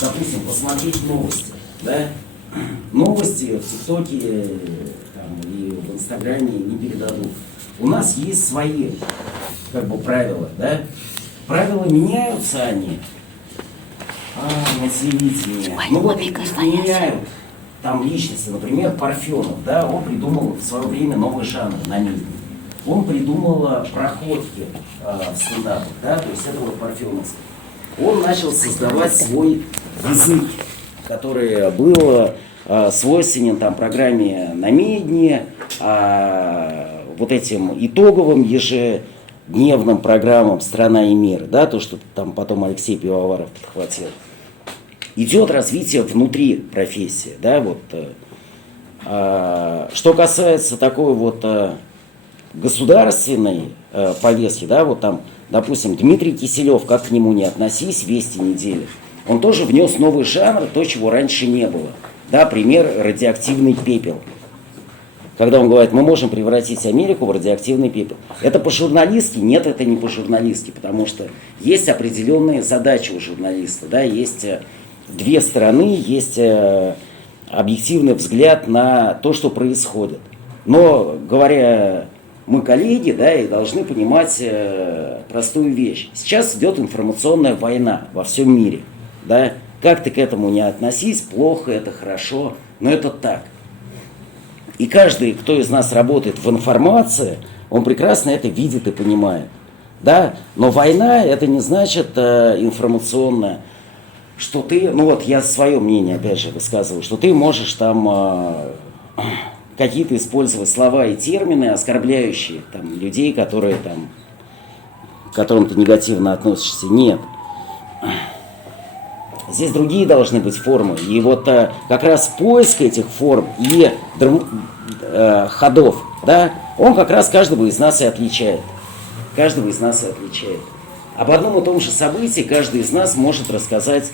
допустим, посмотреть новости, да, новости в ТикТоке там, и в Инстаграме не передадут. У нас есть свои, как бы, правила, да, правила меняются они, на телевидении, ну вот их меняют. Там личности, например, Парфенов, да, он придумал в свое время новый жанр на медне. Он придумал проходки в стендапах, да, то есть это вот парфеновский. Он начал создавать свой язык, который был свойственен там программе на медне, вот этим итоговым ежедневным программам «Страна и мир», да, то, что там потом Алексей Пивоваров подхватил. Идет развитие внутри профессии, да, вот. Что касается такой вот государственной повестки, да, вот там, допустим, Дмитрий Киселев, как к нему не относись, «Вести недели», он тоже внес новый жанр, то, чего раньше не было. Да, пример — радиоактивный пепел. Когда он говорит, мы можем превратить Америку в радиоактивный пепел. Это по-журналистски? Нет, это не по-журналистски, потому что есть определенные задачи у журналиста, да, есть две стороны, есть объективный взгляд на то, что происходит. Но, говоря, мы коллеги, да, и должны понимать простую вещь. Сейчас идет информационная война во всем мире, да. Как ты к этому не относись, плохо, это хорошо, но это так. И каждый, кто из нас работает в информации, он прекрасно это видит и понимает. Да? Но война — это не значит информационная, что ты, ну вот я свое мнение опять же высказываю, что ты можешь там какие-то использовать слова и термины, оскорбляющие там людей, которые там, к которым ты негативно относишься. Нет. Здесь другие должны быть формы. И вот как раз поиск этих форм и ходов, да, он как раз каждого из нас и отличает. Каждого из нас и отличает. Об одном и том же событии каждый из нас может рассказать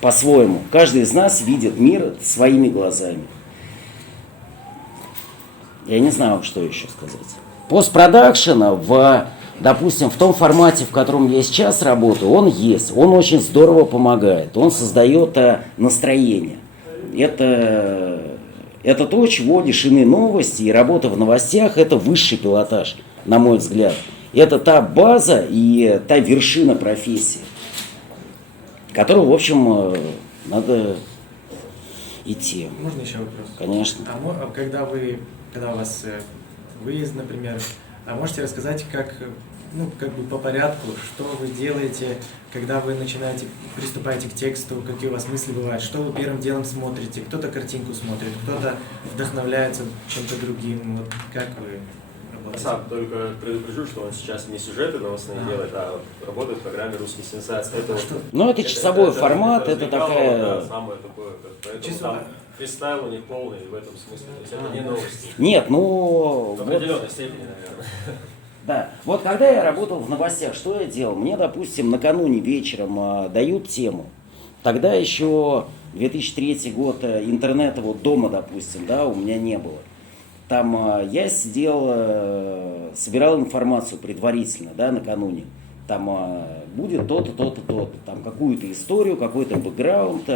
по-своему. Каждый из нас видит мир своими глазами. Я не знаю, что еще сказать. Постпродакшена допустим, в том формате, в котором я сейчас работаю, он есть. Он очень здорово помогает. Он создает настроение. Это то, чего лишены новости, и работа в новостях — это высший пилотаж, на мой взгляд. Это та база и та вершина профессии, которую, в общем, надо идти. Можно еще вопрос? Конечно. А когда у вас выезд, например, можете рассказать, как бы по порядку, что вы делаете, когда вы приступаете к тексту, какие у вас мысли бывают, что вы первым делом смотрите, кто-то картинку смотрит, кто-то вдохновляется чем-то другим, вот как вы работаете? Сам только предупрежу, что он сейчас не сюжеты новостные делает, а работает в программе «Русские сенсации». Это часовой формат, это такая... Да, самое такое, поэтому там фристайл у них полный в этом смысле, то есть это не новости. Нет, в определенной степени, наверное. Да, вот когда я работал в новостях, что я делал? Мне, допустим, накануне вечером дают тему. Тогда еще 2003 год, интернета вот дома, допустим, да, у меня не было. Там я сидел, собирал информацию предварительно, да, накануне. Там будет то-то, то-то, то-то. Там какую-то историю, какой-то бэкграунд,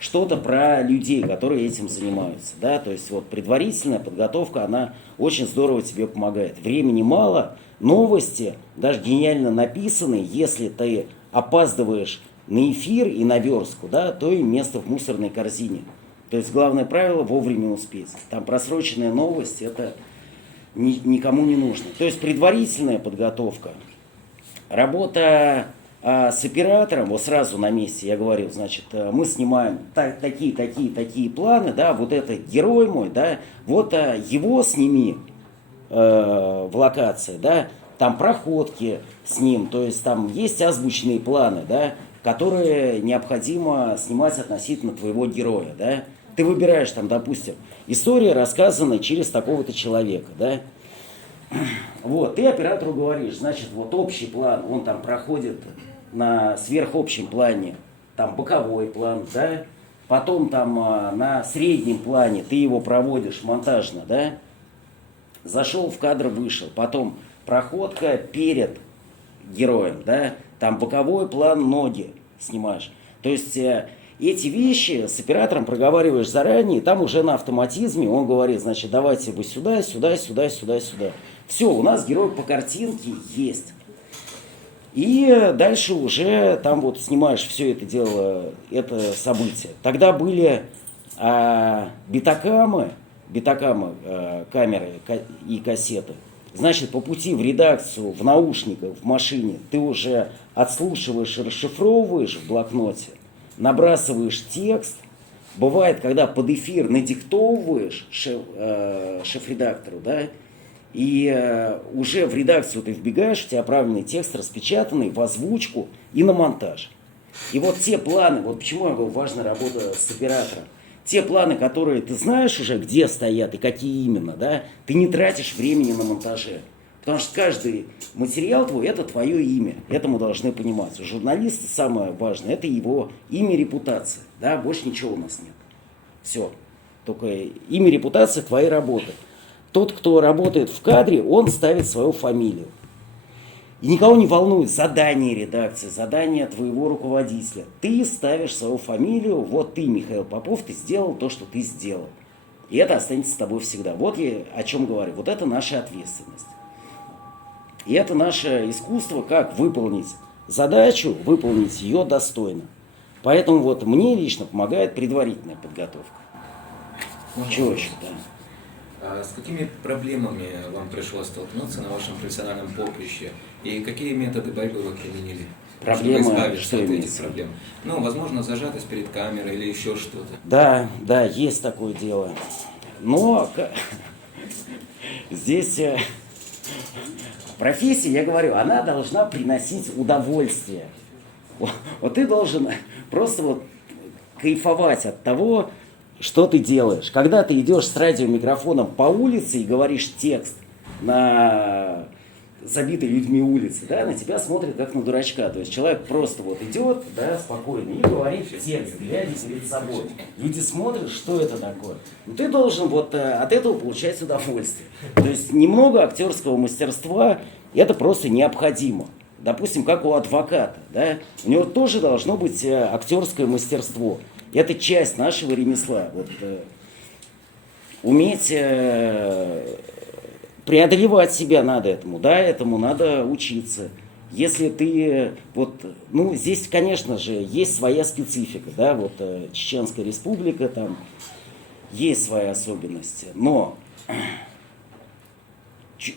что-то про людей, которые этим занимаются. Да? То есть вот предварительная подготовка, она очень здорово тебе помогает. Времени мало, новости, даже гениально написанные, если ты опаздываешь на эфир и на верстку, да, то и место в мусорной корзине. То есть главное правило — вовремя успеть. Там просроченная новость — это никому не нужно. То есть предварительная подготовка. Работа с оператором, вот сразу на месте я говорил, значит, мы снимаем такие планы, да, вот это герой мой, да, вот его сними в локации, да, там проходки с ним, то есть там есть озвученные планы, да, которые необходимо снимать относительно твоего героя, да. Ты выбираешь там, допустим, история, рассказанная через такого-то человека, да. Вот, ты оператору говоришь, значит, вот общий план, он там проходит на сверхобщем плане, там боковой план, да, потом там на среднем плане ты его проводишь монтажно, да, зашел в кадр, вышел, потом проходка перед героем, да, там боковой план ноги, снимаешь. То есть эти вещи с оператором проговариваешь заранее, и там уже на автоматизме он говорит, значит, давайте вы сюда, сюда, сюда, сюда, сюда. Все, у нас герой по картинке есть. И дальше уже там вот снимаешь все это дело, это событие. Тогда были битакамы, камеры и кассеты. Значит, по пути в редакцию, в наушниках, в машине, ты уже отслушиваешь и расшифровываешь в блокноте, набрасываешь текст. Бывает, когда под эфир надиктовываешь шеф-редактору, да, и уже в редакцию ты вбегаешь, у тебя правильный текст распечатанный, в озвучку и на монтаж. И вот те планы, вот почему я говорю, важна работа с оператором. Те планы, которые ты знаешь уже, где стоят и какие именно, да, ты не тратишь времени на монтаже. Потому что каждый материал твой – это твое имя. Это мы должны понимать. У журналиста самое важное – это его имя, репутация. Да, больше ничего у нас нет. Все. Только имя, репутация твоей работы. Тот, кто работает в кадре, он ставит свою фамилию. И никого не волнует задание редакции, задание твоего руководителя. Ты ставишь свою фамилию, вот ты, Михаил Попов, ты сделал то, что ты сделал. И это останется с тобой всегда. Вот я о чем говорю. Вот это наша ответственность. И это наше искусство, как выполнить задачу, выполнить ее достойно. Поэтому вот мне лично помогает предварительная подготовка. Чего еще, да. А с какими проблемами вам пришлось столкнуться на вашем профессиональном поприще? И какие методы борьбы вы применили? Проблемы, чтобы избавиться что от этих имеется? проблем? Ну, возможно, зажатость перед камерой или еще что-то. Да, да, есть такое дело. Но здесь профессия, я говорю, она должна приносить удовольствие. Вот ты должен просто вот кайфовать от того, что ты делаешь. Когда ты идешь с радиомикрофоном по улице и говоришь текст на забитой людьми улице, да, на тебя смотрят как на дурачка. То есть человек просто вот идет, да, спокойно и говорит текст, глядя перед собой. Люди смотрят, что это такое. Но ты должен вот от этого получать удовольствие. То есть немного актерского мастерства это просто необходимо. Допустим, как у адвоката, да, у него тоже должно быть актерское мастерство. Это часть нашего ремесла. Вот, уметь преодолевать себя надо этому, да, этому надо учиться. Если ты, вот, ну, здесь, конечно же, есть своя специфика, да, вот Чеченская республика, там есть свои особенности, но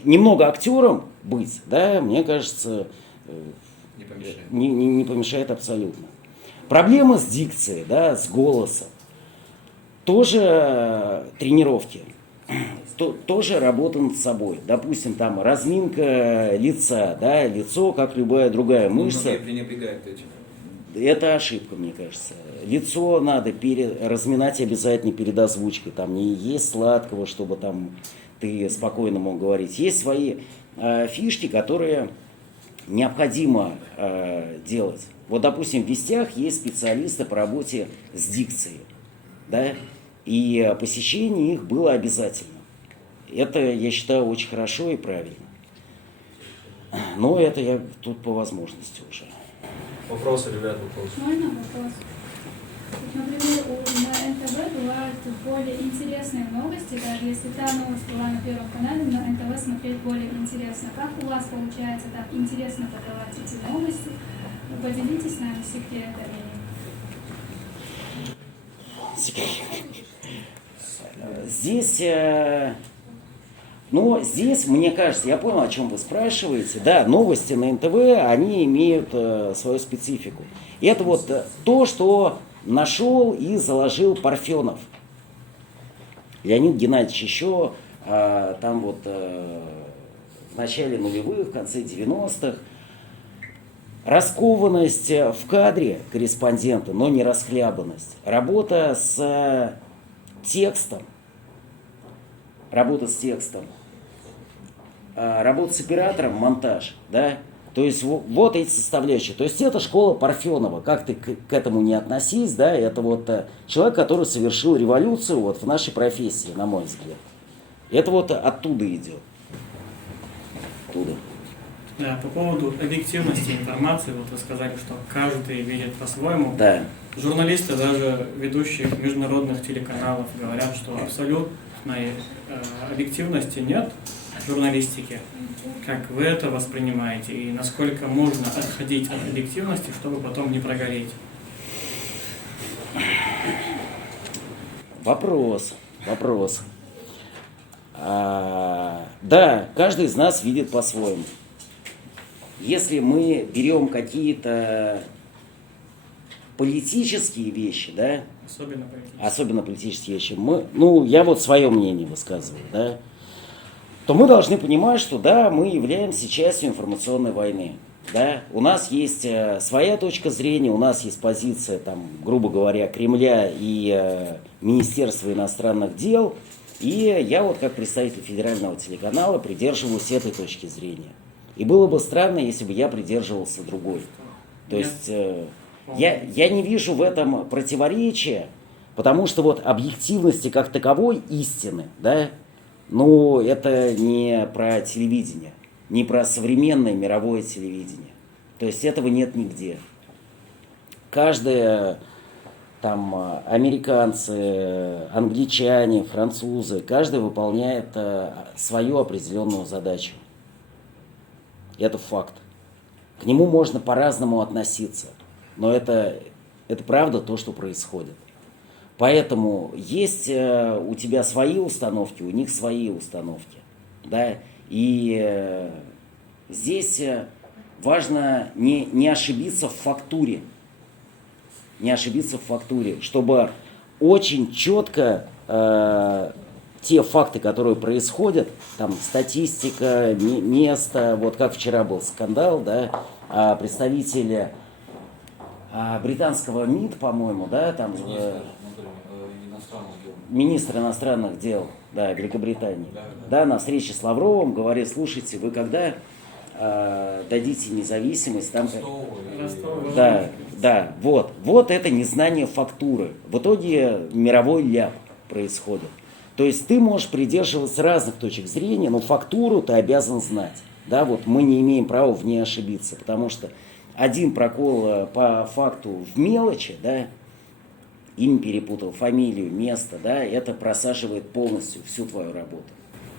немного актером быть, да, мне кажется, Не помешает. не помешает абсолютно. Проблема с дикцией, да, с голосом. Тоже тренировки. Тоже работа над собой. Допустим, там разминка лица, да, лицо, как любая другая мышца. Многие пренебрегают этим. Это ошибка, мне кажется. Лицо надо разминать обязательно перед озвучкой. Там не есть сладкого, чтобы там ты спокойно мог говорить. Есть свои фишки, которые необходимо делать. Вот, допустим, в вестях есть специалисты по работе с дикцией, да, и посещение их было обязательно. Это, я считаю, очень хорошо и правильно. Но это я тут по возможности уже. Вопросы, ребят, вопросы. Можно вопрос? Вот, например, на НТВ бывают более интересные новости, даже если та новость была на Первом канале, на НТВ смотреть более интересно. Как у вас получается так интересно подавать эти новости? Вы поделитесь с нами секретами. Здесь, ну, здесь, мне кажется, я понял, о чем вы спрашиваете. Да, новости на НТВ, они имеют свою специфику. И это вот то, что нашел и заложил Парфенов. Леонид Геннадьевич еще там вот в начале нулевых, в конце 90-х. Раскованность в кадре корреспондента, но не расхлябанность. Работа с текстом. Работа с оператором, монтаж, да. То есть вот эти составляющие. То есть это школа Парфенова. Как ты к этому не относись, да, это вот человек, который совершил революцию вот в нашей профессии, на мой взгляд. Это вот оттуда идет. Оттуда. Да, по поводу объективности информации, вот вы сказали, что каждый видит по-своему. Да. Журналисты, даже ведущие международных телеканалов, говорят, что абсолютной объективности нет в журналистике. Как вы это воспринимаете и насколько можно отходить от объективности, чтобы потом не прогореть? Вопрос. Да, каждый из нас видит по-своему. Если мы берем какие-то политические вещи, да, особенно политические вещи, я вот свое мнение высказываю, да, то мы должны понимать, что да, мы являемся частью информационной войны. Да? У нас есть своя точка зрения, у нас есть позиция, там, грубо говоря, Кремля и Министерства иностранных дел. И я вот как представитель федерального телеканала придерживаюсь этой точки зрения. И было бы странно, если бы я придерживался другой. То есть я не вижу в этом противоречия, потому что вот объективности как таковой истины, да, ну это не про телевидение, не про современное мировое телевидение. То есть этого нет нигде. Каждое там американцы, англичане, французы, каждый выполняет свою определенную задачу. Это факт. К нему можно по-разному относиться, но это правда то, что происходит. Поэтому есть у тебя свои установки, у них свои установки. Да? И здесь важно не ошибиться в фактуре. Не ошибиться в фактуре, чтобы очень четко те факты, которые происходят, там статистика, место, вот как вчера был скандал, да, представители британского МИД, по-моему, да, там министр иностранных дел, да, Великобритании, да, на встрече с Лавровым говорит: слушайте, вы когда дадите независимость, там, да, вот это незнание фактуры. В итоге мировой ляп происходит. То есть ты можешь придерживаться разных точек зрения, но фактуру ты обязан знать. Да, вот мы не имеем права в ней ошибиться, потому что один прокол по факту в мелочи, да, имя перепутал, фамилию, место, да, это просаживает полностью всю твою работу,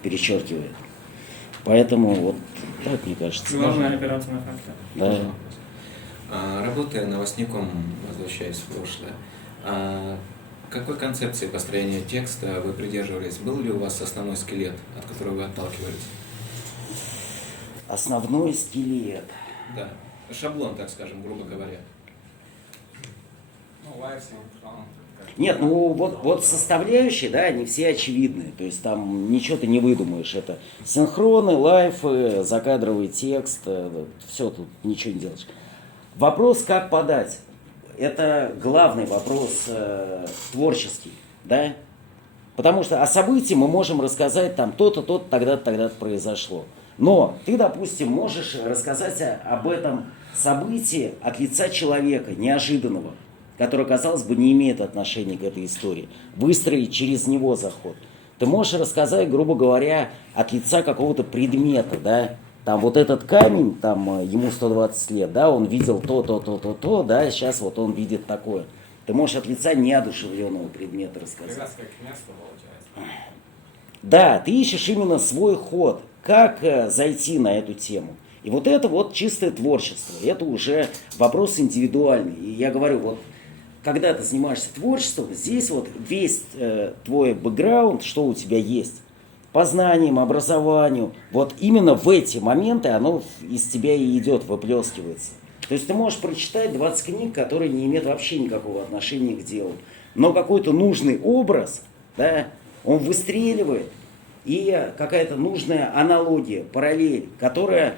перечеркивает. Поэтому вот так, мне кажется. Главное опираться на факты. Да. Работая новостником, возвращаясь в прошлое, какой концепции построения текста вы придерживались? Был ли у вас основной скелет, от которого вы отталкивались? Основной скелет. Да. Шаблон, так скажем, грубо говоря. Нет, ну вот составляющие, да, они все очевидные. То есть там ничего ты не выдумаешь. Это синхроны, лайфы, закадровый текст, все, тут ничего не делаешь. Вопрос, как подать. Это главный вопрос творческий, да? Потому что о событии мы можем рассказать там то-то, то-то, тогда-то, тогда-то произошло. Но ты, допустим, можешь рассказать об этом событии от лица человека, неожиданного, который, казалось бы, не имеет отношения к этой истории. Выстроить через него заход. Ты можешь рассказать, грубо говоря, от лица какого-то предмета, да? Там вот этот камень, там ему 120 лет, да, он видел то, да, сейчас вот он видит такое. Ты можешь от лица неодушевленного предмета рассказать. Да, ты ищешь именно свой ход, как зайти на эту тему. И вот это вот чистое творчество, это уже вопрос индивидуальный. И я говорю, вот когда ты занимаешься творчеством, здесь вот весь твой бэкграунд, что у тебя есть, по знаниям, образованию, вот именно в эти моменты оно из тебя и идет, выплескивается. То есть ты можешь прочитать 20 книг, которые не имеют вообще никакого отношения к делу, но какой-то нужный образ, да, он выстреливает, и какая-то нужная аналогия, параллель, которая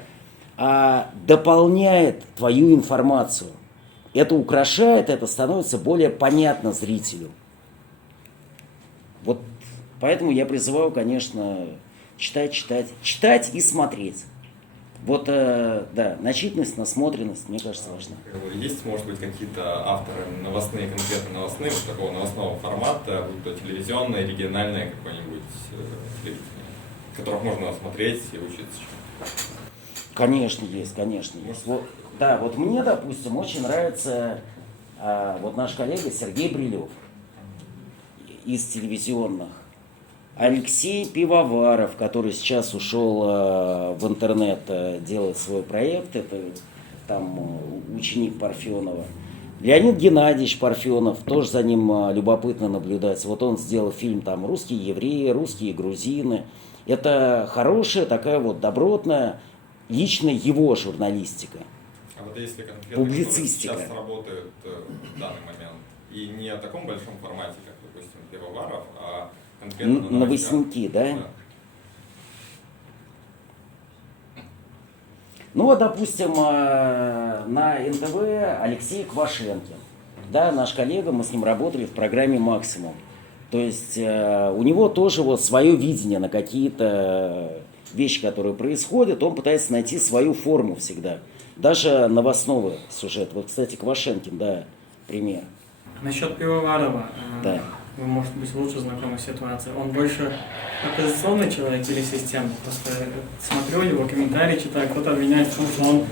дополняет твою информацию. Это украшает, это становится более понятно зрителю. Вот поэтому я призываю, конечно, читать и смотреть. Вот, да, начитанность, насмотренность, мне кажется, важна. Есть, может быть, какие-то авторы новостные, конкретно новостные, вот такого новостного формата, будь то телевизионное, региональное какое-нибудь телевидение, которых можно смотреть и учиться? Конечно, есть, конечно, есть. Вот, да, вот мне, допустим, очень нравится вот наш коллега Сергей Брилев из телевизионных. Алексей Пивоваров, который сейчас ушел в интернет делать свой проект, это там ученик Парфенова. Леонид Геннадьевич Парфенов, тоже за ним любопытно наблюдать. Вот он сделал фильм там «Русские евреи», «Русские грузины». Это хорошая такая вот добротная, лично его журналистика. А вот если конкретно, Публицистика. которые сейчас работают в данный момент, и не о таком большом формате, как, допустим, Пивоваров, а конкретно на Новостники, да? Да. Ну вот, допустим, на НТВ Алексей Квашенкин, да, наш коллега, мы с ним работали в программе «Максимум». То есть у него тоже вот свое видение на какие-то вещи, которые происходят, он пытается найти свою форму всегда. Даже новостной сюжет. Вот, кстати, Квашенкин, да, пример. Насчет Пивоварова, Да. вы, может быть, лучше знакомы с ситуацией. Он больше оппозиционный человек или системный? Просто смотрю его комментарии, читаю, кто-то обвиняет в том, что он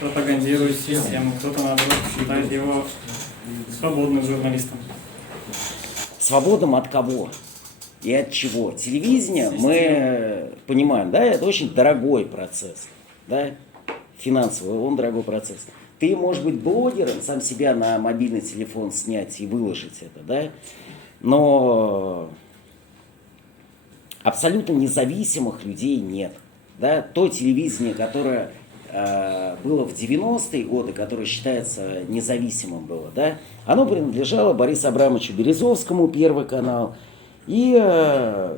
пропагандирует систему, кто-то, наоборот, считает его свободным журналистом. Свободным от кого? И от чего? Телевидение, мы понимаем, да, это очень дорогой процесс, да, финансовый, он дорогой процесс. Ты, может быть, блогером, сам себя на мобильный телефон снять и выложить это, да, но абсолютно независимых людей нет, да, то телевидение, которое было в 90-е годы, которое считается независимым было, да, оно принадлежало Борису Абрамовичу Березовскому, Первый канал, и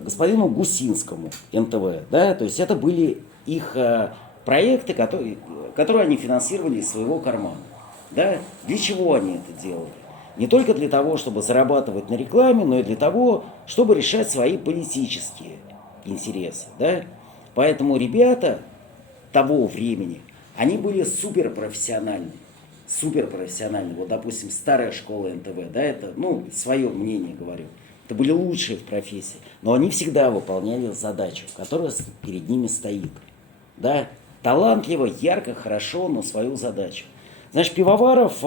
господину Гусинскому, НТВ, да, то есть это были их проекты, которые они финансировали из своего кармана, да, для чего они это делали? Не только для того, чтобы зарабатывать на рекламе, но и для того, чтобы решать свои политические интересы, да, поэтому ребята того времени, они были суперпрофессиональны. Вот, допустим, старая школа НТВ, да, это, ну, свое мнение говорю. Это были лучшие в профессии. Но они всегда выполняли задачу, которая перед ними стоит. Да, талантливо, ярко, хорошо, но свою задачу. Знаешь, Пивоваров,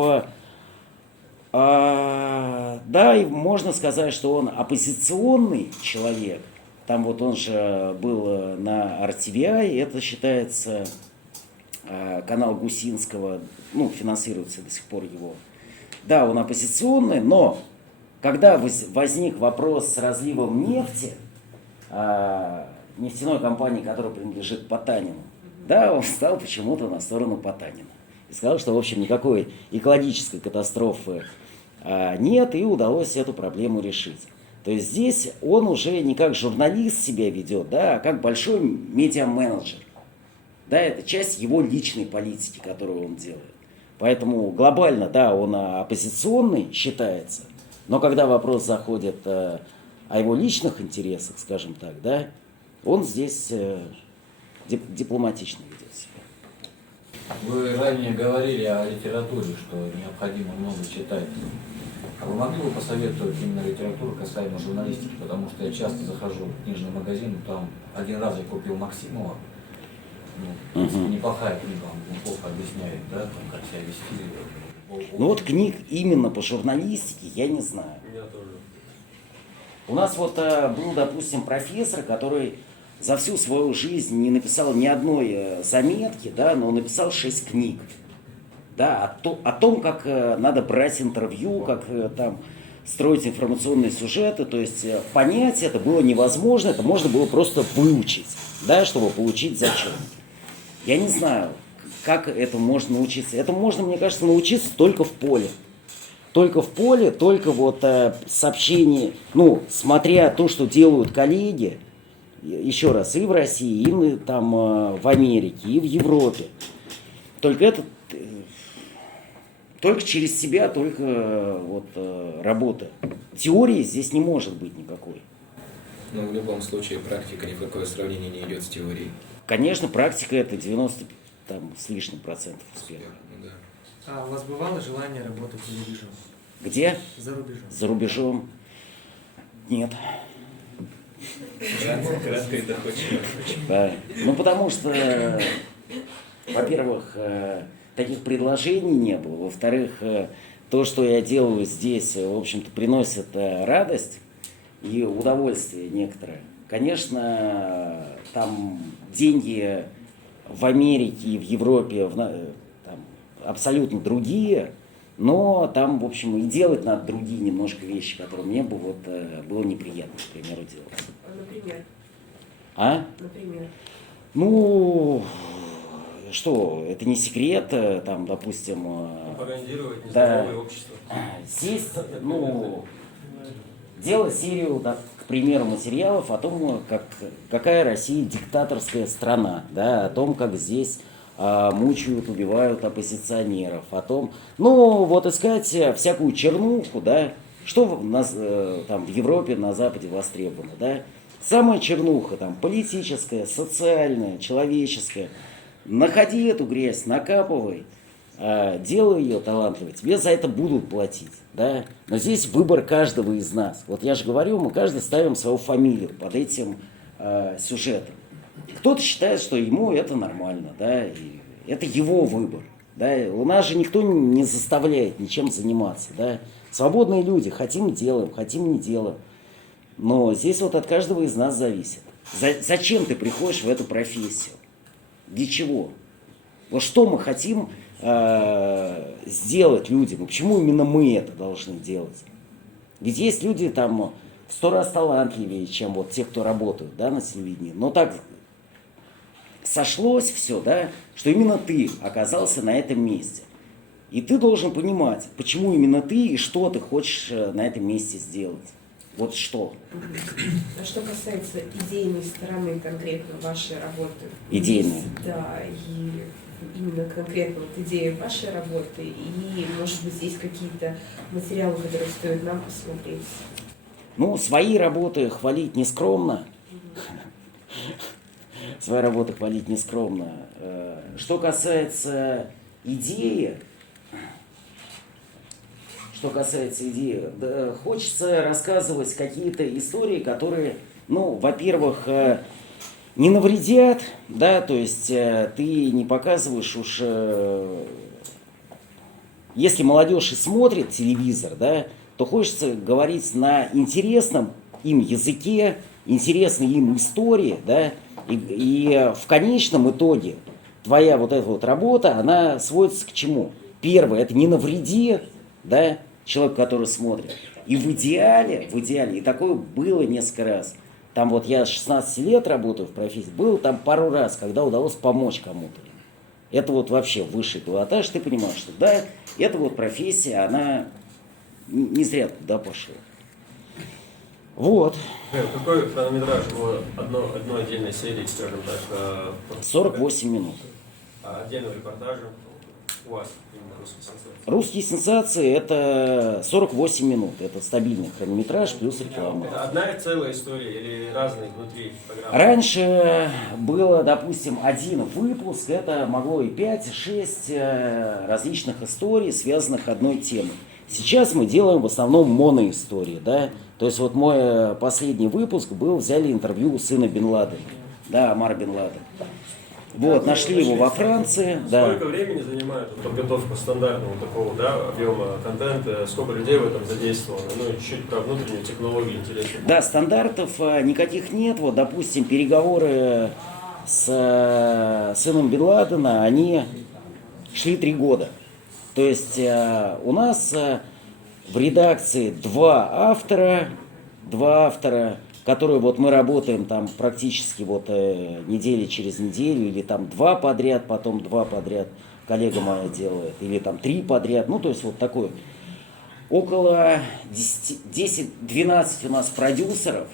да, и можно сказать, что он оппозиционный человек. Там вот он же был на RTVI, это считается канал Гусинского, ну, финансируется до сих пор его. Да, он оппозиционный, но когда возник вопрос с разливом нефти, нефтяной компании, которая принадлежит Потанину, да, он встал почему-то на сторону Потанина. И сказал, что, в общем, никакой экологической катастрофы нет, и удалось эту проблему решить. То есть здесь он уже не как журналист себя ведет, да, а как большой медиа-менеджер. Да, это часть его личной политики, которую он делает. Поэтому глобально, да, он оппозиционный считается, но когда вопрос заходит о его личных интересах, скажем так, да, он здесь дипломатично ведет себя. Вы ранее говорили о литературе, что необходимо много читать. А вы могли бы посоветовать именно литературу касаемо журналистики? Потому что я часто захожу в книжный магазин, там один раз я купил Максимова. Ну, неплохая книга, он неплохо объясняет, да, там, как себя вести. Ну вот книг именно по журналистике я не знаю. Я тоже. У нас вот был, допустим, профессор, который за всю свою жизнь не написал ни одной заметки, да, но он написал 6 книг. Да, о том, как надо брать интервью, как там строить информационные сюжеты. То есть понять это было невозможно, это можно было просто выучить, да, чтобы получить зачет. Я не знаю, как этому можно научиться. Этому можно, мне кажется, научиться только в поле. Только в поле, только вот сообщение, ну, смотря то, что делают коллеги, еще раз, и в России, и там в Америке, и в Европе. Только это, только через себя, только вот работа. Теории здесь не может быть никакой. Но в любом случае практика ни в какое сравнение не идет с теорией. Конечно, практика это 90 там, с лишним процентов успеха. Ну, да. А у вас бывало желание работать за рубежом? Где? За рубежом. За рубежом? Нет. Кратко и доходчиво. Да. Ну, потому что во-первых, таких предложений не было. Во-вторых, то, что я делаю здесь, в общем-то, приносит радость и удовольствие некоторое. Конечно, там деньги в Америке и в Европе там, абсолютно другие, но там, в общем, и делать надо другие немножко вещи, которые мне бы вот было неприятно, к примеру, делать. Например? А? Например? Ну, что, это не секрет, там, допустим... Пропагандировать да, нездоровое общество. Здесь, ну, делать серию, да, к примеру, материалов о том, какая Россия диктаторская страна, да, о том, как здесь мучают, убивают оппозиционеров, о том, ну, вот искать всякую чернуху, да, что там в Европе, на Западе востребовано, да, самая чернуха, там, политическая, социальная, человеческая, находи эту грязь, накапывай, делай ее талантливой, тебе за это будут платить, да, но здесь выбор каждого из нас, вот я же говорю, мы каждый ставим свою фамилию под этим сюжетом. Кто-то считает, что ему это нормально, да, и это его выбор, да, у нас же никто не заставляет ничем заниматься, да, свободные люди, хотим делаем, хотим не делаем, но здесь вот от каждого из нас зависит. Зачем ты приходишь в эту профессию? Для чего? Вот что мы хотим сделать людям, почему именно мы это должны делать? Ведь есть люди там в 100 раз талантливее, чем вот те, кто работают, да, на телевидении, но так сошлось все, да, что именно ты оказался на этом месте. И ты должен понимать, почему именно ты и что ты хочешь на этом месте сделать. Вот что. А что касается идейной стороны конкретно вашей работы? Идейной. Да, и именно конкретно вот идея вашей работы, и, может быть, есть какие-то материалы, которые стоит нам посмотреть? Ну, свои работы хвалить не скромно. Свои работы хвалить не скромно. Что касается идеи, да, хочется рассказывать какие-то истории, которые, ну, во-первых, не навредят, да, то есть ты не показываешь уж, если молодежь и смотрит телевизор, да, то хочется говорить на интересном им языке, интересной им истории, да, и в конечном итоге твоя вот эта вот работа, она сводится к чему? Первое, это не навреди, да, человек, который смотрит. И в идеале, и такое было несколько раз. Там вот я с 16 лет работаю в профессии, был там пару раз, когда удалось помочь кому-то. Это вот вообще высший пилотаж, ты понимаешь, что да, эта вот профессия, она не зря туда пошла. Вот. Какой хронометраж у одной отдельной серии, скажем так? 48 минут. А отдельного репортажа у вас, именно «Русские сенсации»? «Русские сенсации» — это 48 минут. Это стабильный хронометраж плюс реклама. Это одна целая история или разные внутри программы? Раньше было, допустим, один выпуск, это могло и 5, и 6 различных историй, связанных одной темой. Сейчас мы делаем в основном моноистории, да. То есть вот мой последний выпуск был, взяли интервью у сына Бен Ладена, да, Омара Бен Ладена. Вот, нашли его во Франции. Сколько Да. времени занимает подготовка стандартного такого, да, объема контента? Сколько людей в этом задействовано? Ну и чуть про внутреннюю технологию интересно. Да, стандартов никаких нет. Вот, допустим, переговоры с сыном Бен Ладена, они шли 3 года. То есть у нас в редакции два автора, которые вот мы работаем там практически вот недели через неделю, или там 2 подряд, потом 2 подряд коллега моя делает, или там 3 подряд, ну то есть вот такой. Около 10-12 у нас продюсеров.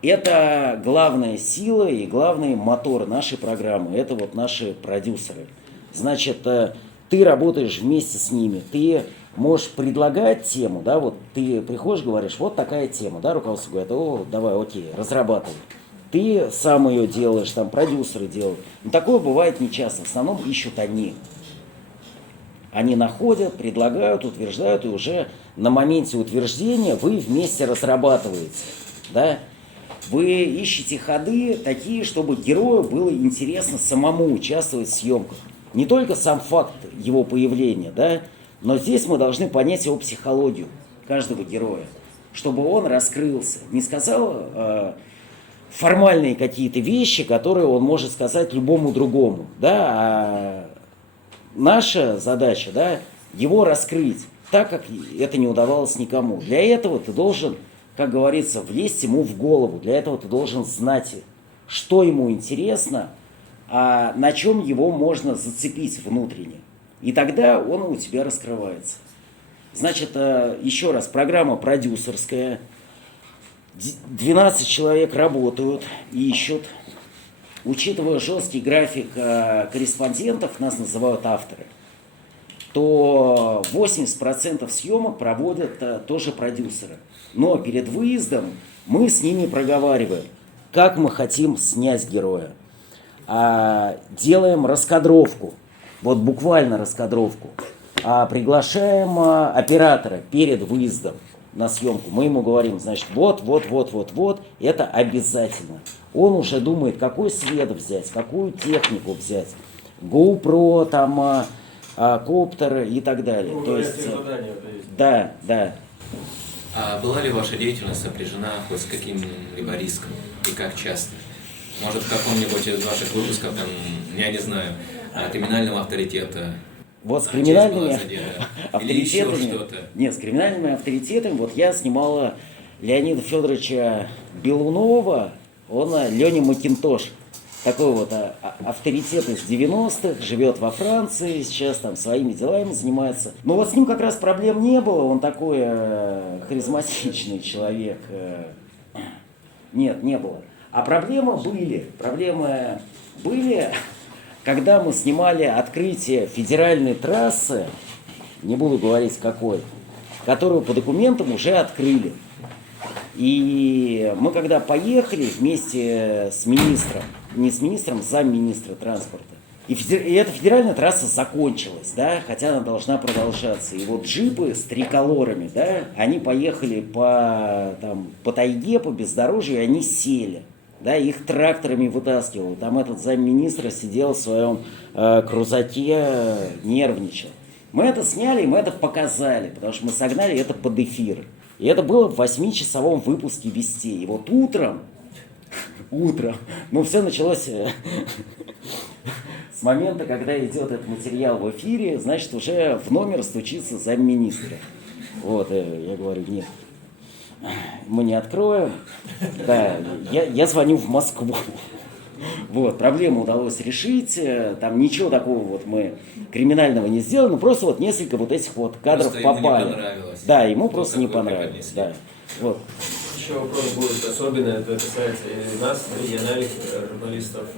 Это главная сила и главный мотор нашей программы, это вот наши продюсеры. Значит, ты работаешь вместе с ними, ты можешь предлагать тему, да, вот ты приходишь, говоришь, вот такая тема, да, руководство говорит, о, давай, окей, разрабатывай. Ты сам ее делаешь, там продюсеры делают. Но такое бывает нечасто, в основном ищут они. Они находят, предлагают, утверждают, и уже на моменте утверждения вы вместе разрабатываете, да. Вы ищете ходы такие, чтобы герою было интересно самому участвовать в съемках. Не только сам факт его появления, да, но здесь мы должны понять его психологию каждого героя, чтобы он раскрылся, не сказал формальные какие-то вещи, которые он может сказать любому другому, да, а наша задача, да, его раскрыть так, как это не удавалось никому. Для этого ты должен, как говорится, влезть ему в голову. Для этого ты должен знать, что ему интересно, а на чем его можно зацепить внутренне. И тогда он у тебя раскрывается. Значит, еще раз, программа продюсерская. 12 человек работают, ищут. Учитывая жесткий график корреспондентов, нас называют авторы, то 80% съемок проводят тоже продюсеры. Но перед выездом мы с ними проговариваем, как мы хотим снять героя. Делаем раскадровку, вот буквально раскадровку. Приглашаем оператора перед выездом на съемку. Мы ему говорим, значит, вот, это обязательно. Он уже думает, какой свет взять, какую технику взять. GoPro, там, коптер и так далее. Ну, то есть, задания, то есть. Да. А была ли ваша деятельность сопряжена хоть с каким-либо риском? И как часто? Может, в каком-нибудь из ваших выпусков, там, я не знаю, криминального авторитета? Вот с криминальными авторитетами. Нет, с криминальными авторитетами. Вот я снимала Леонида Федоровича Белунова, он Леня Макинтош. Такой вот авторитет из 90-х, живет во Франции, сейчас там своими делами занимается. Но вот с ним как раз проблем не было, он такой харизматичный человек. Нет, не было. А проблемы были, когда мы снимали открытие федеральной трассы, не буду говорить какой, которую по документам уже открыли. И мы когда поехали вместе с министром, не с министром, замминистра транспорта, и эта федеральная трасса закончилась, да, хотя она должна продолжаться. И вот джипы с триколорами, да, они поехали по тайге, по бездорожью, и они сели. Да, их тракторами вытаскивал. Там этот замминистра сидел в своем крузаке, нервничал. Мы это сняли, мы это показали, потому что мы согнали это под эфир. И это было в 8-часовом выпуске «Вестей». И вот утром, все началось с момента, когда идет этот материал в эфире, значит, уже в номер стучится замминистра. Вот, я говорю, нет, мы не откроем. Да, я звоню в Москву. Вот, проблему удалось решить, там ничего такого вот мы криминального не сделали, но просто вот несколько вот этих вот кадров просто попали. Ему не понравилось. Да, ему просто не понравилось. Да. Вот. Еще вопрос будет особенный, это касается и нас, региональных журналистов,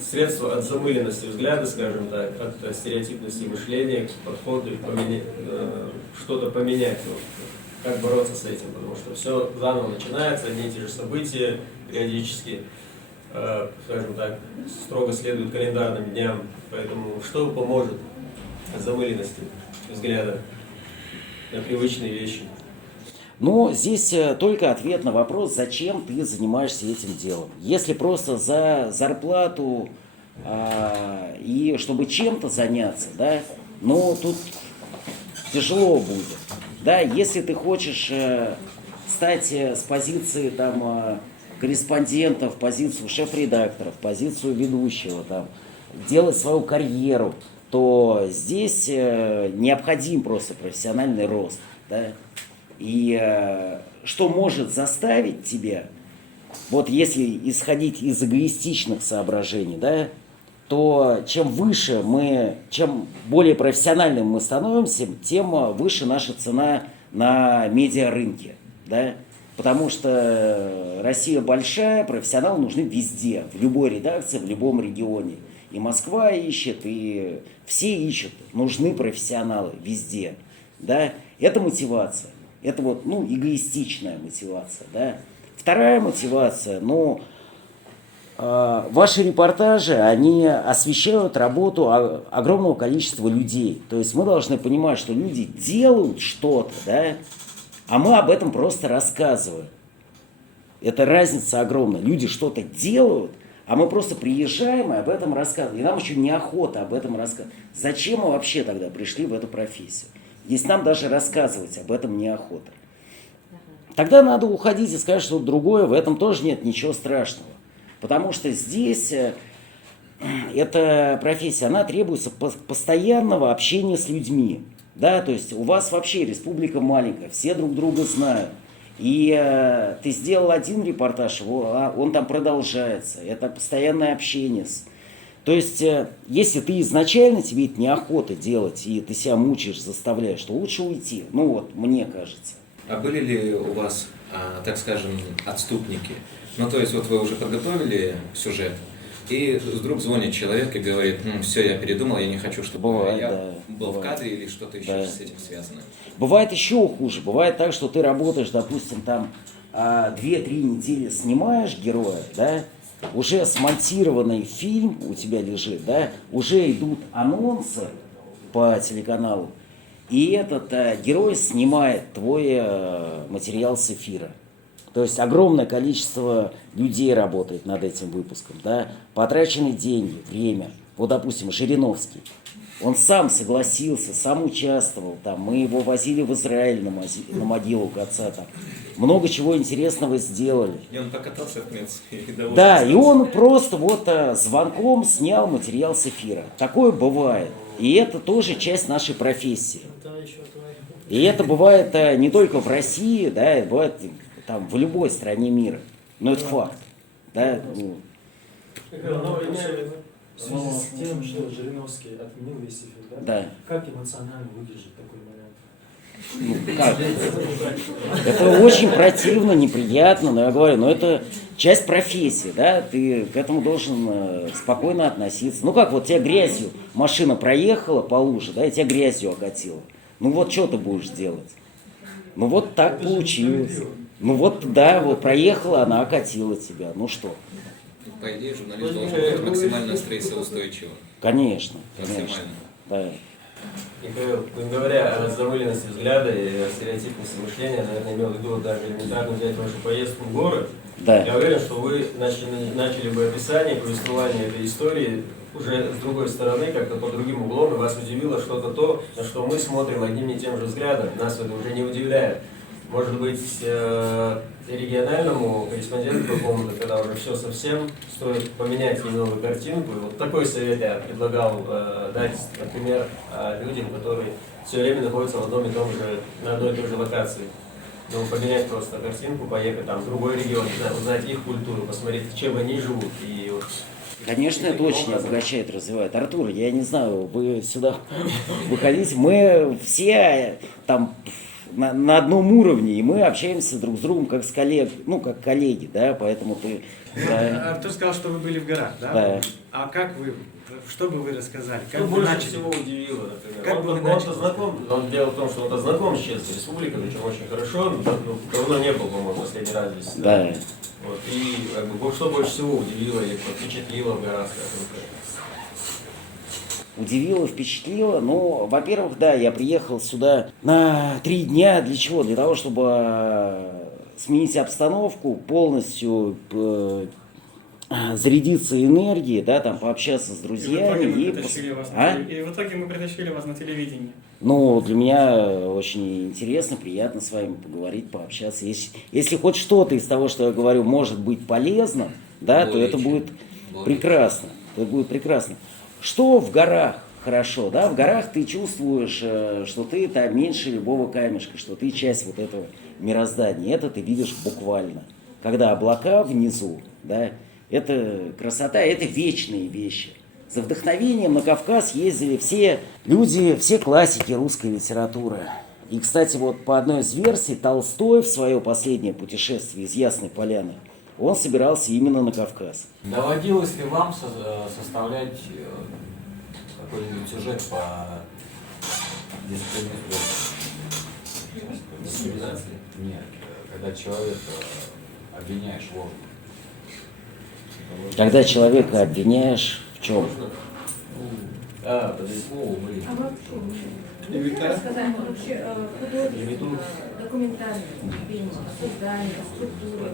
средства от замыленности взгляда, скажем так, от стереотипности мышления к подходу и что-то поменять. Как бороться с этим, потому что все заново начинается, одни и те же события периодически, скажем так, строго следуют календарным дням. Поэтому что поможет от замыленности взгляда на привычные вещи? Ну, здесь только ответ на вопрос, зачем ты занимаешься этим делом. Если просто за зарплату и чтобы чем-то заняться, да, ну, тут тяжело будет. Да, если ты хочешь стать с позиции там, корреспондента в позицию шеф-редактора, в позицию ведущего, там, делать свою карьеру, то здесь необходим просто профессиональный рост. Да? И что может заставить тебя, вот если исходить из эгоистичных соображений, да, то чем выше чем более профессиональным мы становимся, тем выше наша цена на медиарынке, да? Потому что Россия большая, профессионалы нужны везде, в любой редакции, в любом регионе. И Москва ищет, и все ищут, нужны профессионалы везде, да? Это мотивация, это вот, эгоистичная мотивация, да? Вторая мотивация, ваши репортажи, они освещают работу огромного количества людей. То есть мы должны понимать, что люди делают что-то, да, а мы об этом просто рассказываем. Это разница огромная. Люди что-то делают, а мы просто приезжаем и об этом рассказываем. И нам еще неохота об этом рассказывать. Зачем мы вообще тогда пришли в эту профессию? Если нам даже рассказывать об этом неохота. Тогда надо уходить и сказать что-то другое. В этом тоже нет ничего страшного. Потому что здесь эта профессия, она требуется постоянного общения с людьми. Да, то есть у вас вообще республика маленькая, все друг друга знают. И ты сделал один репортаж, он там продолжается. Это постоянное общение. То есть, если ты изначально тебе это неохота делать, и ты себя мучаешь, заставляешь, то лучше уйти. Ну вот, мне кажется. А были ли у вас, так скажем, отступники? Ну, то есть, вот вы уже подготовили сюжет, и вдруг звонит человек и говорит, все, я передумал, я не хочу, чтобы Бывает, я да, был в бывает. кадре или что-то еще Да. с этим связано. Бывает еще хуже. Бывает так, что ты работаешь, допустим, там 2-3 недели снимаешь героя, да, уже смонтированный фильм у тебя лежит, да, уже идут анонсы по телеканалу, и этот герой снимает твой материал с эфира. То есть огромное количество людей работает над этим выпуском, да, потрачены деньги, время. Вот, допустим, Жириновский. Он сам согласился, сам участвовал, там, мы его возили в Израиль на могилу к отца, там, много чего интересного сделали. И он покатался в Мец. довольно Да, и остался. он просто вот звонком снял материал с эфира. Такое бывает. И это тоже часть нашей профессии. И это бывает не только в России, да, это бывает там в любой стране мира. Но это факт. Да, ну. В связи с тем, что Жириновский отменил весь эфир, да? Да. Как эмоционально выдержать такой момент? Ну, как? Это очень противно, неприятно, но я говорю, но это часть профессии, да, ты к этому должен спокойно относиться. Ну как, вот тебя грязью машина проехала по луже, да, и тебя грязью окатила. Ну вот что ты будешь делать? Ну вот так получилось. Ну вот, да, вот проехала, она окатила тебя. Ну что? По идее, журналист должен быть максимально стрессоустойчивым. Конечно, конечно. Максимально. Да. Михаил, говоря о замыленности взгляда и о стереотипности мышления, наверное, имел в виду даже элементарно взять вашу поездку в город. Да. Я уверен, что вы начали бы описание, повествование этой истории уже с другой стороны, как-то по другим углом, и вас удивило что-то то, на что мы смотрим одним и тем же взглядом. Нас это уже не удивляет. Может быть, региональному корреспонденту какому-то, когда уже все совсем, стоит поменять немного картинку. И вот такой совет я предлагал дать, например, людям, которые все время находятся в одном и том же, на одной и той же локации. Ну, поменять просто картинку, поехать там в другой регион, узнать их культуру, посмотреть, чем они живут. И вот, Конечно, это очень обогащает, развивает. Артур, я не знаю, вы сюда выходите, мы все там на одном уровне, и мы общаемся друг с другом как с как коллеги, да, поэтому ты... Да. Артур сказал, что вы были в горах, да? Да. А как вы, что бы вы рассказали? Как что вы больше начали? всего удивило, например. Как бы вы Он-то начали? знаком, он дело в том, что он-то знаком с Чешской Республикой, причем очень хорошо, давно не был, по-моему, последний раз здесь. Да. Вот, и как бы, что больше всего удивило или впечатлило в горах, скажем так? Удивило, впечатлило. Ну, во-первых, да, я приехал сюда на 3 дня. Для чего? Для того, чтобы сменить обстановку, полностью зарядиться энергией, да, там, пообщаться с друзьями. И в итоге мы притащили вас на телевидение. Ну, для меня очень интересно, приятно с вами поговорить, пообщаться. Если хоть что-то из того, что я говорю, может быть полезно, да, то это будет прекрасно. Это будет прекрасно. Что в горах хорошо, да? В горах ты чувствуешь, что ты там меньше любого камешка, что ты часть вот этого мироздания. Это ты видишь буквально. Когда облака внизу, да, это красота, это вечные вещи. За вдохновением на Кавказ ездили все люди, все классики русской литературы. И, кстати, вот по одной из версий, Толстой в свое последнее путешествие из Ясной Поляны, он собирался именно на Кавказ. Доводилось ли вам составлять какой-нибудь сюжет по дискриминации? Нет, когда человека обвиняешь в ложном. Когда человека обвиняешь в чем? Подожди. А вот рассказать вообще художественный, документальный фильм, создание, структуры.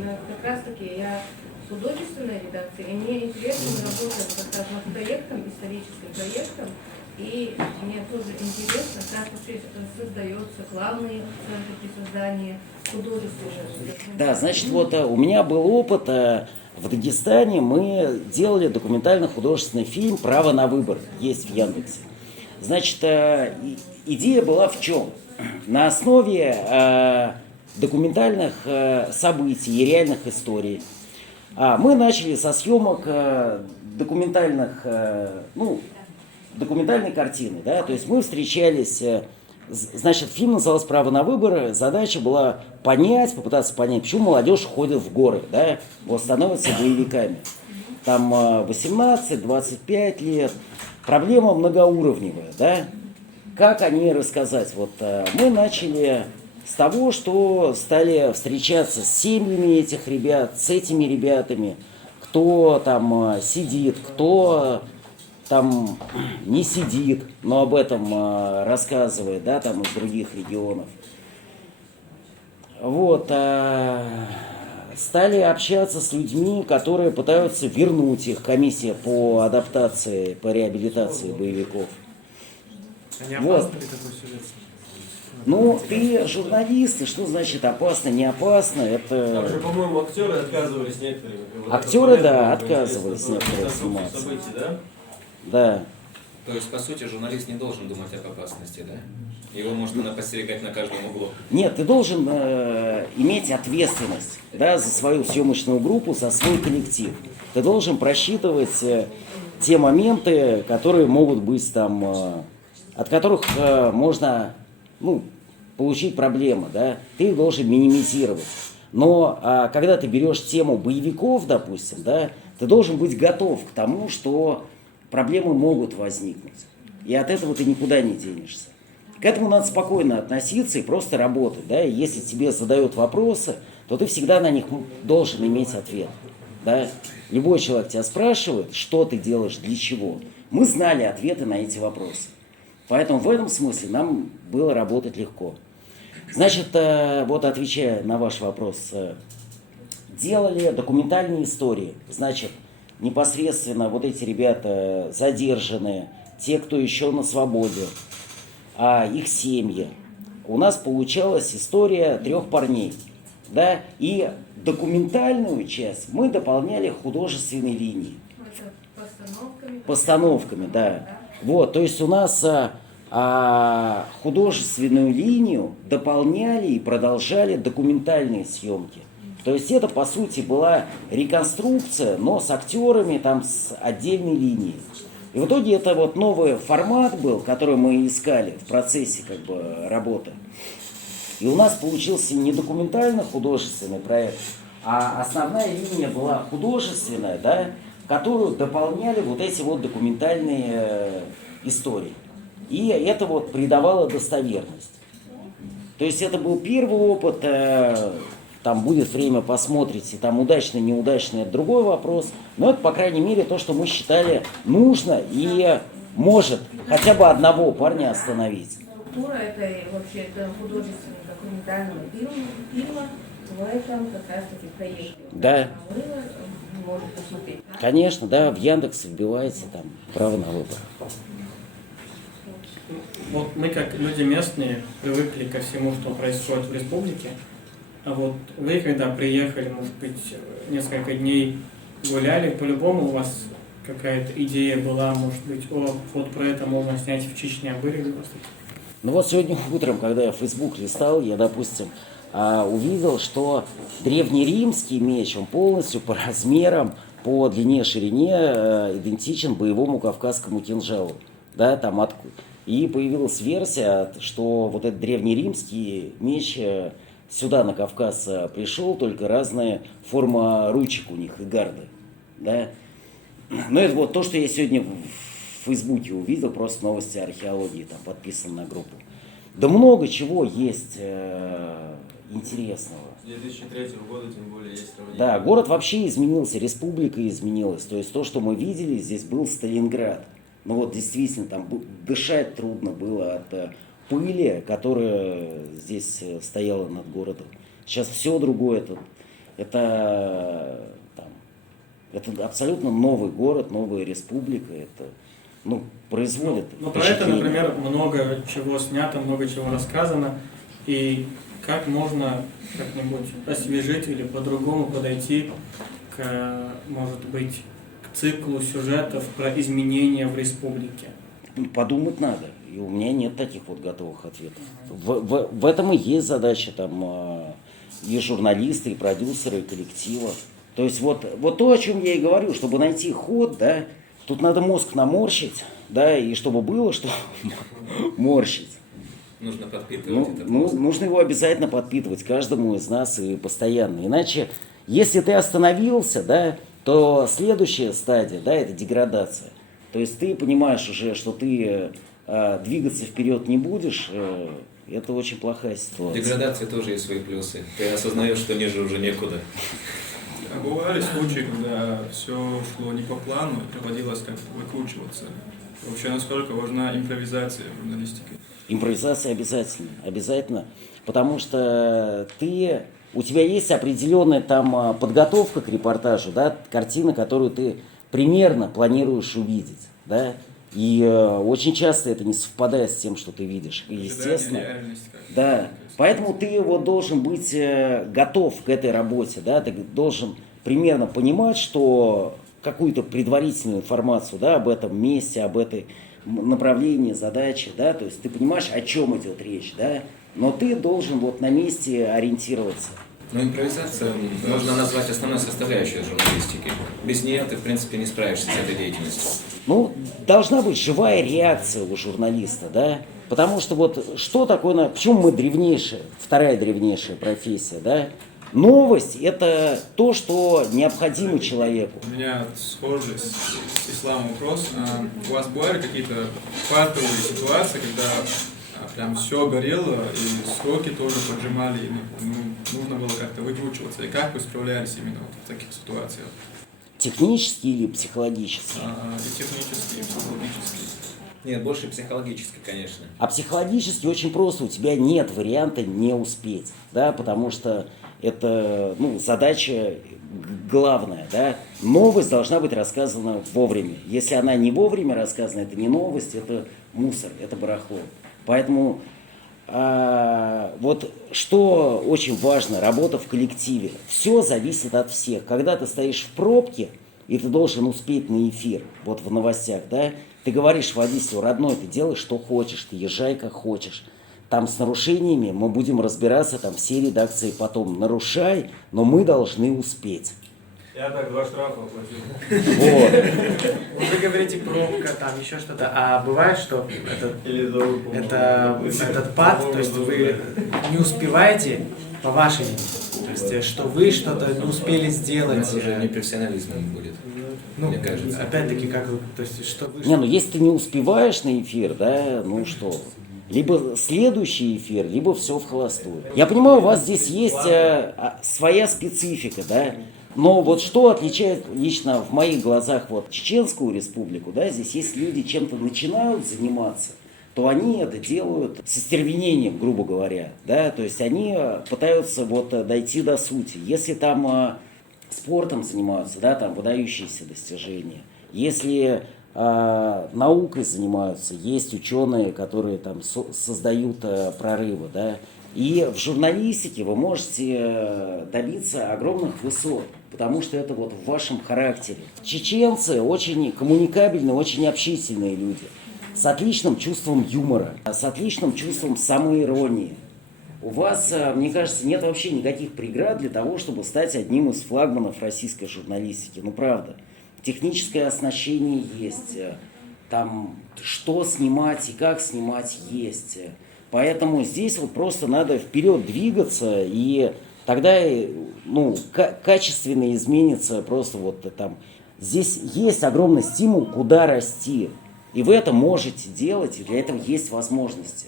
Как раз таки я в художественной редакции, и мне интересно, мы работаем как раз над проектом, историческим проектом, и мне тоже интересно, как вообще создается главный центр при создании художественного. Да, значит, вот у меня был опыт, в Дагестане мы делали документально-художественный фильм «Право на выбор», есть в Яндексе. Значит, идея была в чем? На основе документальных событий и реальных историй мы начали со съемок документальной картины, да, то есть мы встречались, значит, фильм назывался «Право на выбор», задача была попытаться понять, почему молодежь ходит в горы, да, вот становятся боевиками. Там 18-25 лет, проблема многоуровневая, да, как о ней рассказать? Вот мы начали с того, что стали встречаться с семьями этих ребят, с этими ребятами, кто там сидит, кто там не сидит, но об этом рассказывает, да, там из других регионов. Вот, стали общаться с людьми, которые пытаются вернуть их, комиссия по адаптации, по реабилитации боевиков. А не Вот. опасно ли такой сюжет? Ну, ты журналист, и что значит опасно, не опасно, Там же, это... по-моему, актеры отказывались некоторые. Актеры, да, Было отказывались интересно, некоторые конструкцию сниматься. событий, да? Да. То есть, по сути, журналист не должен думать об опасности, да? Его можно подстерегать на каждом углу. Нет, ты должен иметь ответственность, да, за свою съемочную группу, за свой коллектив. Ты должен просчитывать те моменты, которые могут быть там, от которых можно, получить проблемы, да. Ты их должен минимизировать. Но когда ты берешь тему боевиков, допустим, да, ты должен быть готов к тому, что проблемы могут возникнуть. И от этого ты никуда не денешься. К этому надо спокойно относиться и просто работать. Да? И если тебе задают вопросы, то ты всегда на них должен иметь ответ. Да? Любой человек тебя спрашивает, что ты делаешь, для чего. Мы знали ответы на эти вопросы. Поэтому в этом смысле нам было работать легко. Значит, вот отвечая на ваш вопрос, делали документальные истории. Значит, непосредственно вот эти ребята задержанные, те, кто еще на свободе, их семьи. У нас получалась история 3 парней. Да? И документальную часть мы дополняли художественной линией. Постановками, да. Вот, то есть у нас художественную линию дополняли и продолжали документальные съемки. То есть это, по сути, была реконструкция, но с актерами, там, с отдельной линией. И в итоге это вот новый формат был, который мы искали в процессе как бы работы. И у нас получился не документально-художественный проект, а основная линия была художественная, да, которую дополняли вот эти вот документальные истории. И это вот придавало достоверность. То есть это был первый опыт, там будет время, посмотрите, там удачный, неудачный, это другой вопрос. Но это, по крайней мере, то, что мы считали нужно и может хотя бы одного парня остановить. Структура это вообще это художественный документального фильма в этом как раз таки проекте. Да. Вы можете посмотреть. Конечно, да, в Яндексе вбиваете там право на выбор. Вот мы, как люди местные, привыкли ко всему, что происходит в республике. А вот вы, когда приехали, может быть, несколько дней гуляли, по-любому у вас какая-то идея была, может быть, вот про это можно снять в Чечне, были ли у вас такие? Ну вот сегодня утром, когда я Facebook листал, я, допустим, увидел, что древнеримский меч, он полностью по размерам, по длине, ширине идентичен боевому кавказскому кинжалу. Да, там И появилась версия, что вот этот древнеримский меч сюда на Кавказ пришел, только разная форма ручек у них и гарды. Да? Но это вот то, что я сегодня в Фейсбуке увидел, просто новости археологии, там подписан на группу. Да много чего есть интересного. С 2003 года тем более есть сравнение. Да, город вообще изменился, республика изменилась. То есть то, что мы видели, здесь был Сталинград. Ну вот действительно, там дышать трудно было от пыли, которая здесь стояла над городом. Сейчас все другое. Это абсолютно новый город, новая республика. Это производит Но про это, впечатление. например, много чего снято, много чего рассказано. И как можно как-нибудь освежить или по-другому подойти может быть, к циклу сюжетов про изменения в республике? Подумать надо. И у меня нет таких вот готовых ответов. В этом и есть задача там и журналисты, и продюсеры, и коллектива. То есть вот то, о чем я и говорю, чтобы найти ход, да, тут надо мозг наморщить, да, и чтобы было что морщить. Нужно подпитывать этот Нужно его обязательно подпитывать каждому из нас и постоянно. Иначе, если ты остановился, да, то следующая стадия, да, это деградация. То есть ты понимаешь уже, что ты двигаться вперед не будешь, это очень плохая ситуация. Деградация тоже есть свои плюсы. Ты осознаешь, что ниже уже некуда. А бывали случаи, когда все шло не по плану и приходилось как-то выкручиваться? Вообще, насколько важна импровизация в журналистике? Импровизация обязательно, потому что у тебя есть определенная там подготовка к репортажу, да, картина, которую ты примерно планируешь увидеть, да, и очень часто это не совпадает с тем, что ты видишь, и, естественно, да, поэтому ты вот должен быть готов к этой работе, да, ты должен примерно понимать, что какую-то предварительную информацию, да, об этом месте, об этой направлении задачи, да, то есть ты понимаешь, о чем идет речь, да, но ты должен вот на месте ориентироваться. Но импровизация можно назвать основной составляющей журналистики. Без нее ты, в принципе, не справишься с этой деятельностью. Должна быть живая реакция у журналиста, да, потому что вот что такое, почему мы древнейшая, вторая древнейшая профессия, да, новость – это то, что необходимо человеку. У меня схожий с исламом вопрос. У вас бывали какие-то патовые ситуации, когда прям все горело, и сроки тоже поджимали, и нужно было как-то выкручиваться? И как вы справлялись именно вот в таких ситуациях? Технически или психологически? И технически, и психологически. Нет, больше психологически, конечно. А психологически очень просто, у тебя нет варианта не успеть, да, потому что это, задача главная, да. Новость должна быть рассказана вовремя. Если она не вовремя рассказана, это не новость, это мусор, это барахло. Поэтому вот что очень важно, работа в коллективе. Все зависит от всех. Когда ты стоишь в пробке, и ты должен успеть на эфир, вот в новостях, да, ты говоришь водителю: родной, ты делай, что хочешь, ты езжай, как хочешь. Там с нарушениями мы будем разбираться, там все редакции потом. Нарушай, но мы должны успеть. Я так 2 штрафа оплатил. Вот. Вы говорите пробка, там еще что-то, а бывает, что этот пад, то есть вы не успеваете по вашей вине, то есть что вы что-то не успели сделать. Это уже непрофессионализм будет, мне кажется. Опять-таки, как вы, то есть что вы... Если ты не успеваешь на эфир, да, что... Либо следующий эфир, либо все в холостую. Я понимаю, у вас здесь есть своя специфика, да, но вот что отличает лично в моих глазах вот Чеченскую республику, да, здесь есть люди чем-то начинают заниматься, то они это делают с остервенением, грубо говоря, да, то есть они пытаются вот дойти до сути. Если там спортом занимаются, да, там выдающиеся достижения, если наукой занимаются, есть ученые, которые там создают прорывы, да. И в журналистике вы можете добиться огромных высот, потому что это вот в вашем характере. Чеченцы очень коммуникабельные, очень общительные люди, с отличным чувством юмора, с отличным чувством самоиронии. У вас, мне кажется, нет вообще никаких преград для того, чтобы стать одним из флагманов российской журналистики. Правда. Техническое оснащение есть, там что снимать и как снимать есть. Поэтому здесь вот просто надо вперед двигаться, и тогда качественно изменится просто вот там. Здесь есть огромный стимул, куда расти. И вы это можете делать, и для этого есть возможности.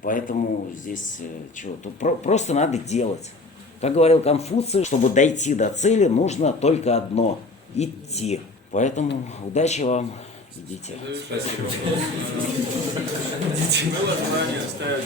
Поэтому здесь просто надо делать. Как говорил Конфуций, чтобы дойти до цели, нужно только одно – идти. Поэтому удачи вам Идите. Спасибо. Было желание оставить